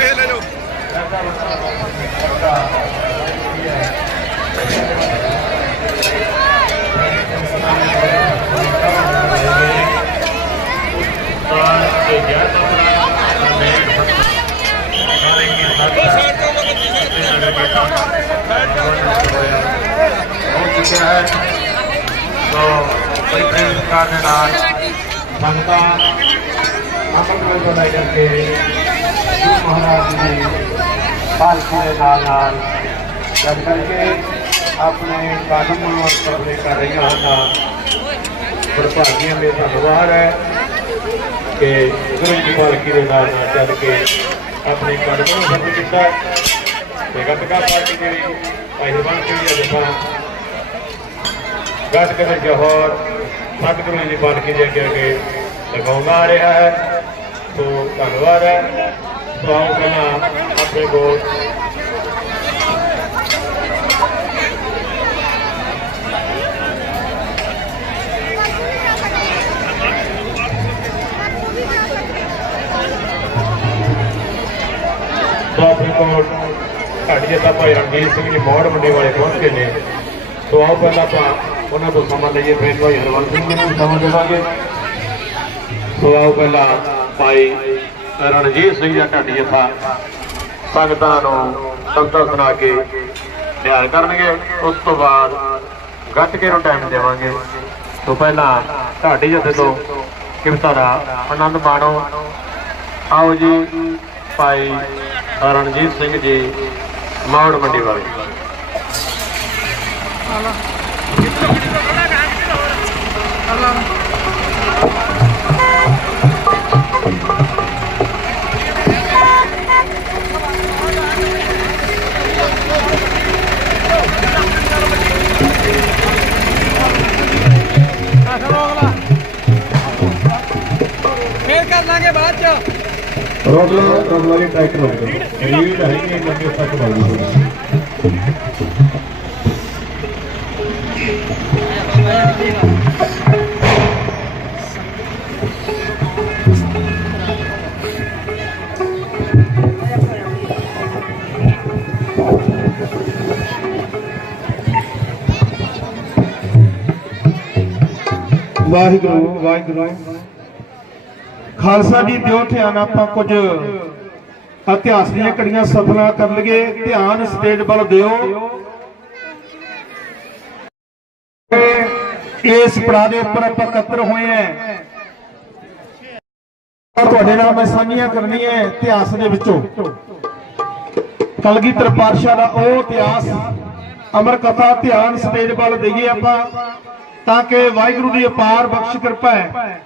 ਪੈਸੇ ਲੈ ਜਾਓ ਹੋ ਚੁੱਕਿਆ ਹੈ ਸੋ ਬੜੀ ਪ੍ਰੇਮਕਾਰ ਦੇ ਨਾਲ ਸੰਗਤਾਂ ਅਮਨ ਨੂੰ ਬਣਾਈ ਕਰਕੇ ਗੁਰੂ ਮਹਾਰਾਜ ਜੀ ਦੀ ਪਾਲਕੀ ਦੇ ਨਾਲ ਨਾਲ ਜਦ ਕਰਕੇ ਆਪਣੇ ਕਦਮ ਪਰਦੇ ਕਰ ਰਹੀਆਂ ਹਨ ਪ੍ਰਭਾਗੀਆਂ ਦੇ ਧੰਨਵਾਦ ਹੈ ਕਿ ਗੁਰੂ ਜੀ ਪਾਲਕੀ ਦੇ ਨਾਲ ਨਾਲ ਚੱਲ ਕੇ ਆਪਣੇ ਕਦਮ ਨੂੰ ਬੰਦ ਕੀਤਾ ਤੇ ਗੱਤਕਾ ਪਾਰਟੀ ਜਿਹੜੀ ਪਹਿਲਵਾਨ ਜਿਹੜੀ ਅੱਜ ਆਪਾਂ ਗੱਤ ਜੋਹਰ ਸਤਿਗੁਰੂ ਜੀ ਦੀ ਪਾਲਕੀ ਦੇ ਅੱਗੇ ਅੱਗੇ ਲਗਾਉਂਦਾ ਆ ਰਿਹਾ ਹੈ। ਸੋ ਧੰਨਵਾਦ ਹੈ। ਸੋ ਆਓ ਪਹਿਲਾਂ ਆਪਣੇ ਕੋਲ ਸੋ ਆਪਣੇ ਕੋਲ ਸਾਡੀ ਜੱਤਾ ਭਾਈ ਰਣਜੀਤ ਸਿੰਘ ਜੀ ਮੋੜ ਮੰਡੀ ਵਾਲੇ ਪਹੁੰਚ ਗਏ ਨੇ। ਸੋ ਆਓ ਪਹਿਲਾਂ ਆਪਾਂ ਉਹਨਾਂ ਤੋਂ ਸਮਾਂ ਲਈਏ, ਫਿਰ ਭਾਈ ਹਰਵੰਤ ਸਿੰਘ ਜੀ ਨੂੰ ਸਮਾਂ ਦੇਵਾਂਗੇ। ਸੋ ਆਓ ਪਹਿਲਾਂ ਭਾਈ ਰਣਜੀਤ ਸਿੰਘ ਦਾ ਢਾਡੀ ਜੱਥਾ ਸੰਗਤਾਂ ਨੂੰ ਕਵਿਤਾ ਸੁਣਾ ਕੇ ਤਿਆਰ ਕਰਨਗੇ। ਉਸ ਤੋਂ ਬਾਅਦ ਗੱਟ ਕੇ ਨੂੰ ਟਾਈਮ ਦੇਵਾਂਗੇ। ਤੋਂ ਪਹਿਲਾਂ ਢਾਡੀ ਜਥੇ ਤੋਂ ਕਵਿਤਾ ਦਾ ਆਨੰਦ ਮਾਣੋ। ਆਓ ਜੀ, ਭਾਈ ਰਣਜੀਤ ਸਿੰਘ ਜੀ ਮਾਉੜ ਮੰਡੀ ਵਾਲੇ। ਕਰ ਲਾਂਗੇ ਬਾਅਦ ਚ। ਰੋਡ ਰੋਡ ਵਾਲੀ ਟਰੈਕਟਰ ਰੋਕ ਦਿਓ। ਰੀਡ ਹੈ ਕਿ ਲੰਬੇ ਤੱਕ ਵਾਲੀ ਵਾਹਿਗੁਰੂ ਵਾਹਿਗੁਰੂ। ਖਾਲਸਾ ਜੀ ਦਿਓ ਧਿਆਨ, ਆਪਾਂ ਕੁਝ ਇਤਿਹਾਸ ਦੀਆਂ ਕੜੀਆਂ ਸਫਲਾ ਕਰ ਲਈਏ, ਧਿਆਨ ਸਟੇਜ ਵੱਲ ਦਿਓ। ਇਸ ਪੜਾ ਦੇ ਉੱਪਰ ਆਪਾਂ ਇਕੱਤਰ ਹੋਏ ਆ ਤੁਹਾਡੇ ਨਾਲ ਮੈਂ ਸਾਂਝੀਆਂ ਕਰਨੀਆਂ ਇਤਿਹਾਸ ਦੇ ਵਿੱਚੋਂ। ਕਲਗੀਧਰ ਪਾਤਸ਼ਾਹ ਦਾ ਉਹ ਇਤਿਹਾਸ ਅਮਰ ਕਥਾ ਧਿਆਨ ਸਟੇਜ ਵੱਲ ਦਈਏ ਆਪਾਂ, ਤਾਂ ਕਿ ਵਾਹਿਗੁਰੂ ਦੀ ਅਪਾਰ ਬਖਸ਼ ਕਿਰਪਾ ਹੈ।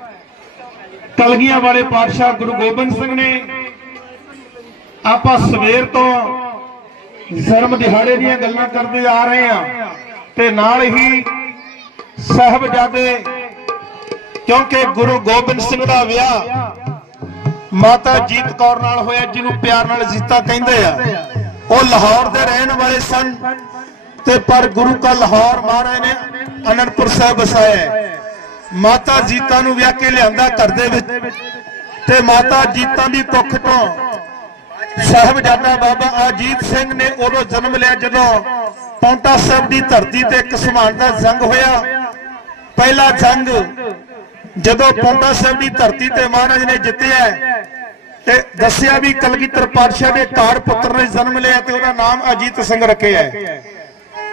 ਕਲਗੀਆਂ ਵਾਲੇ ਪਾਤਸ਼ਾਹ ਗੁਰੂ ਗੋਬਿੰਦ ਸਿੰਘ ਨੇ ਆਪਾਂ ਸਵੇਰ ਤੋਂ ਜ਼ਰਮ ਦਿਹਾੜੇ ਦੀਆਂ ਗੱਲਾਂ ਕਰਦੇ ਆ ਰਹੇ ਆ ਤੇ ਨਾਲ ਹੀ ਸਾਹਿਬਜ਼ਾਦੇ, ਕਿਉਂਕਿ ਗੁਰੂ ਗੋਬਿੰਦ ਸਿੰਘ ਦਾ ਵਿਆਹ ਮਾਤਾ ਜੀਤ ਕੌਰ ਨਾਲ ਹੋਇਆ, ਜਿਹਨੂੰ ਪਿਆਰ ਨਾਲ ਜੀਤਾ ਕਹਿੰਦੇ ਆ। ਉਹ ਲਾਹੌਰ ਦੇ ਰਹਿਣ ਵਾਲੇ ਸਨ। ਤੇ ਪਰ ਗੁਰੂ ਕਾ ਲਾਹੌਰ ਮਹਾਰਾਜ ਨੇ ਅਨੰਦਪੁਰ ਸਾਹਿਬ ਵਸਾਇਆ। ਮਾਤਾ ਜੀਤਾ ਨੂੰ ਵਿਆਹ ਕੇ ਲਿਆਂਦਾ ਘਰ ਦੇ ਵਿੱਚ। ਤੇ ਮਾਤਾ ਜੀਤਾ ਦੀ ਕੁੱਖ ਤੋਂ ਸਾਹਿਬਜ਼ਾਦਾ ਬਾਬਾ ਅਜੀਤ ਸਿੰਘ ਨੇ ਉਦੋਂ ਜਨਮ ਲਿਆ ਜਦੋਂ ਪੌਂਟਾ ਸਾਹਿਬ ਦੀ ਧਰਤੀ ਤੇ ਇੱਕ ਸਮਾਨ ਦਾ ਜੰਗ ਹੋਇਆ। ਪਹਿਲਾ ਜੰਗ ਜਦੋਂ ਪੌਂਟਾ ਸਾਹਿਬ ਦੀ ਧਰਤੀ ਤੇ ਮਹਾਰਾਜ ਨੇ ਜਿੱਤਿਆ ਤੇ ਦੱਸਿਆ ਵੀ ਕਲਗੀਧਰ ਪਾਤਸ਼ਾਹ ਦੇ ਕਾਰ ਪੁੱਤਰ ਨੇ ਜਨਮ ਲਿਆ ਤੇ ਉਹਦਾ ਨਾਮ ਅਜੀਤ ਸਿੰਘ ਰੱਖਿਆ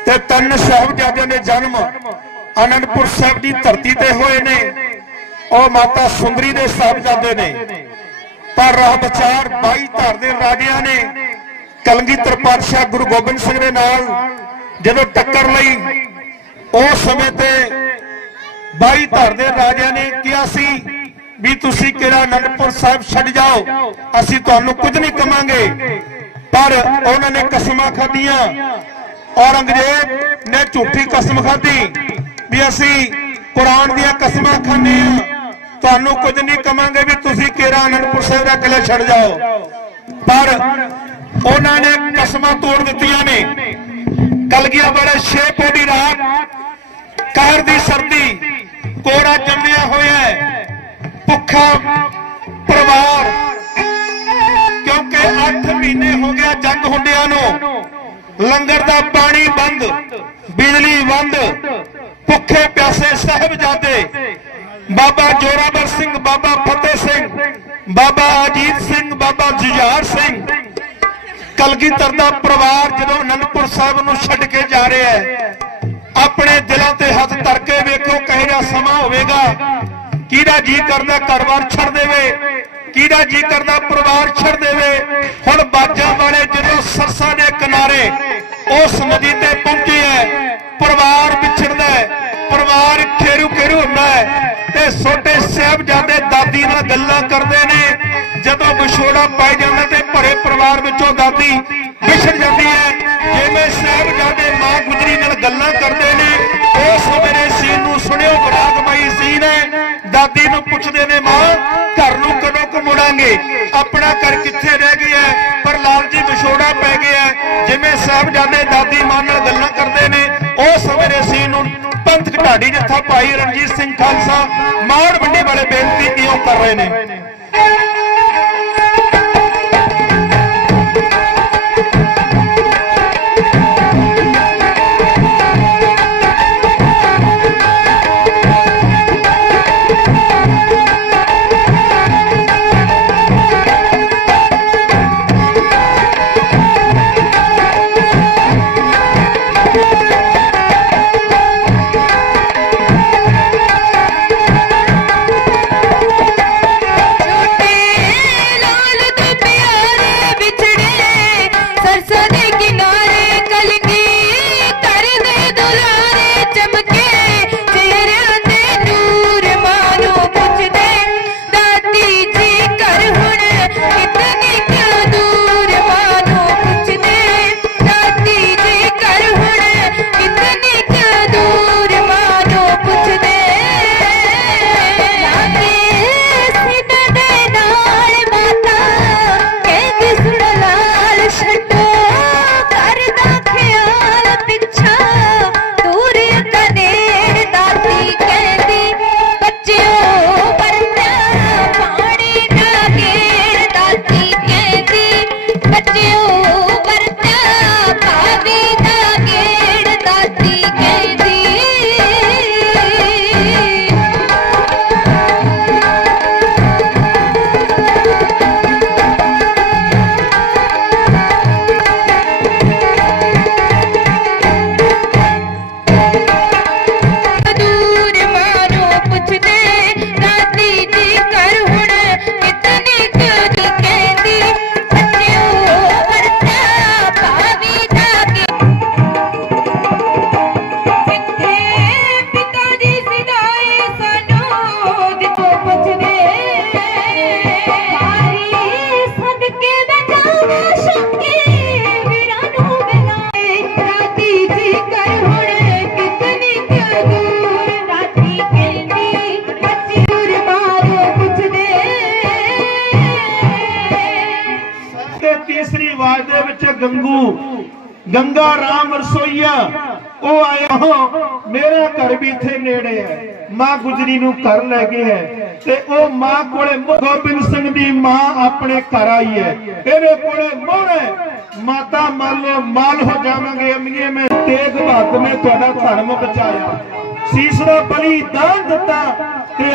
ਤੇ ਤਿੰਨ ਸਾਹਿਬਜ਼ਾਦਿਆਂ ਦੇ ਜਨਮ ਅਨੰਦਪੁਰ ਸਾਹਿਬ ਦੀ ਧਰਤੀ ਤੇ ਹੋਏ ਨੇ। ਉਹ ਮਾਤਾ ਸੁੰਦਰੀ ਦੇ ਸਾਹਿਬਜ਼ਾਦੇ ਨੇ। ਪਰ ਰਾਹ ਵਿਚਾਰ 22 ਧਰ ਦੇ ਰਾਜਿਆਂ ਨੇ। ਕਲਗੀਧਰ ਪਾਤਸ਼ਾਹ ਗੁਰੂ ਗੋਬਿੰਦ ਸਿੰਘ ਦੇ ਨਾਲ ਜਦੋਂ ਟੱਕਰ ਲਈ ਉਸ ਸਮੇਂ ਤੇ 22 ਧਰ ਦੇ ਰਾਜਿਆਂ ਨੇ ਕਿਹਾ ਸੀ ਵੀ ਤੁਸੀਂ ਕਿਹੜਾ ਅਨੰਦਪੁਰ ਸਾਹਿਬ ਛੱਡ ਜਾਓ, ਅਸੀਂ ਤੁਹਾਨੂੰ ਕੁਝ ਨਹੀਂ ਕਮਾਂਗੇ ਪਰ ਉਹਨਾਂ ਨੇ ਕਸਮਾਂ ਖਾਧੀਆਂ। ਔਰੰਗਜ਼ੇਬ ਨੇ ਝੂਠੀ ਕਸਮ ਖਾਧੀ। ਵੀ ਅਸੀਂ ਕੁਰਾਨ ਦੀਆਂ ਕਸਮਾਂ ਖਾਂਦੇ ਆ ਤੁਹਾਨੂੰ ਕੁਝ ਨਹੀਂ ਕਵਾਂਗੇ ਵੀ ਤੁਸੀਂ ਕਿਹੜਾ ਅਨੰਦਪੁਰ ਸਾਹਿਬ ਦਾ ਕਿਲਾ ਛੱਡ ਜਾਓ। ਪਰ ਉਹਨਾਂ ਨੇ ਕਸਮਾਂ ਤੋੜ ਦਿੱਤੀਆਂ ਨੇ। ਕਲਗੀਆਂ ਵਾਲੇ ਛੇ ਪੌੜੀ ਰਾਤ ਕਹਿਰ ਦੀ ਸਰਦੀ ਕੋਰਾ ਜੰਮਿਆ ਹੋਇਆ ਭੁੱਖਾ ਪਰਿਵਾਰ, ਕਿਉਂਕਿ 8 ਗਿਆ ਜੰਗ ਹੁੰਦਿਆਂ ਨੂੰ। ਲੰਗਰ ਦਾ ਪਾਣੀ ਬੰਦ, ਬਿਜਲੀ ਬੰਦ। ਭੁੱਖੇ ਪਿਆਸੇ ਸਾਹਿਬਜ਼ਾਦੇ। ਬਾਬਾ ਜੋਰਾਵਰ ਸਿੰਘ, ਬਾਬਾ ਫਤਿਹ ਸਿੰਘ, ਬਾਬਾ ਅਜੀਤ ਸਿੰਘ, ਬਾਬਾ ਜੁਝਾਰ ਸਿੰਘ। ਕਲਗੀਧਰ ਦਾ ਪਰਿਵਾਰ ਜਦੋਂ ਅਨੰਦਪੁਰ ਸਾਹਿਬ ਨੂੰ ਛੱਡ ਕੇ ਜਾ ਰਿਹਾ ਹੈ, ਆਪਣੇ ਦਿਲਾਂ ਤੇ ਹੱਥ ਧਰ ਕੇ ਵੇਖੋ ਕਿਹੋ ਜਿਹਾ ਸਮਾਂ ਹੋਵੇਗਾ। ਕਿਹਦਾ ਜੀ ਕਰਦਾ ਘਰ-ਬਾਰ ਛੱਡ ਦੇਵੇ, ਕਿਹਦਾ ਜੀ ਕਰਦਾ ਪਰਿਵਾਰ ਛੱਡ ਦੇਵੇ। ਹੁਣ ਬਾਜਾਂ ਵਾਲੇ ਜਦੋਂ ਸਰਸਾ ਦੇ ਕਿਨਾਰੇ ਉਸ ਨਦੀ ਦਾਦੀ ਨਾਲ ਗੱਲਾਂ ਕਰਦੇ ਨੇ। ਜਦੋਂ ਵਿਛੋੜਾ ਪੈ ਜਾਂਦਾ ਤੇ ਭਰੇ ਪਰਿਵਾਰ ਵਿੱਚੋਂ ਦਾਦੀ ਵਿਛੜ ਜਾਂਦੀ ਹੈ। ਜਿਵੇਂ ਸਾਹਿਬਜ਼ਾਦੇ ਮਾਂ ਗੁਜਰੀ ਨਾਲ ਗੱਲਾਂ ਕਰਦੇ ਨੇ ਉਸ ਮੇਰੇ ਸੀਨ ਨੂੰ ਸੁਣਿਓ ਬਰਾਗਮਈ ਸੀਨ ਹੈ। ਦਾਦੀ ਨੂੰ ਪੁੱਛਦੇ ਨੇ, ਮਾਂ, ਘਰ ਨੂੰ ਕਦੋਂ ਕੁ ਮੁੜਾਂਗੇ? ਆਪਣਾ ਘਰ ਕਿੱਥੇ ਰਹਿ ਢਾਡੀ ਜੱਥਾ ਭਾਈ ਰਣਜੀਤ ਸਿੰਘ ਖਾਲਸਾ ਮਾੜ ਮੰਡੀ ਵਾਲੇ ਬੇਨਤੀ ਇਉਂ ਕਰ ਰਹੇ ਨੇ? ਗੰਗੂ ਗੰਗਾ ਰਾਮ ਰਸੋਈਆ ਉਹ ਆਇਆ ਹੋ ਮੇਰਾ ਘਰ ਵੀ ਇੱਥੇ ਨੇੜੇ ਹੈ ਮਾਂ ਗੁਜਰੀ ਨੂੰ ਘਰ ਲੈ ਗਏ ਹੈ ਤੇ ਉਹ ਮਾਂ ਕੋਲੇ ਗੋਬਿੰਦ ਸਿੰਘ ਦੀ ਮਾਂ ਆਪਣੇ ਘਰ ਆਈ ਹੈ ਇਹਦੇ ਕੋਲੇ ਮੋਹਣਾ ਹੈ। ਮਾਤਾ ਮੰਨ ਮਾਲ ਹੋ ਜਾਵਾਂਗੇ ਅੰਮੀਏ ਮੈਂ ਤੇਗ ਬਹਾਦਰ ਨੇ ਤੁਹਾਡਾ ਧਰਮ ਬਚਾਇਆ ਸੀਸ ਦਾ ਬਲੀਦਾਨ ਦਿੱਤਾ ਤੇ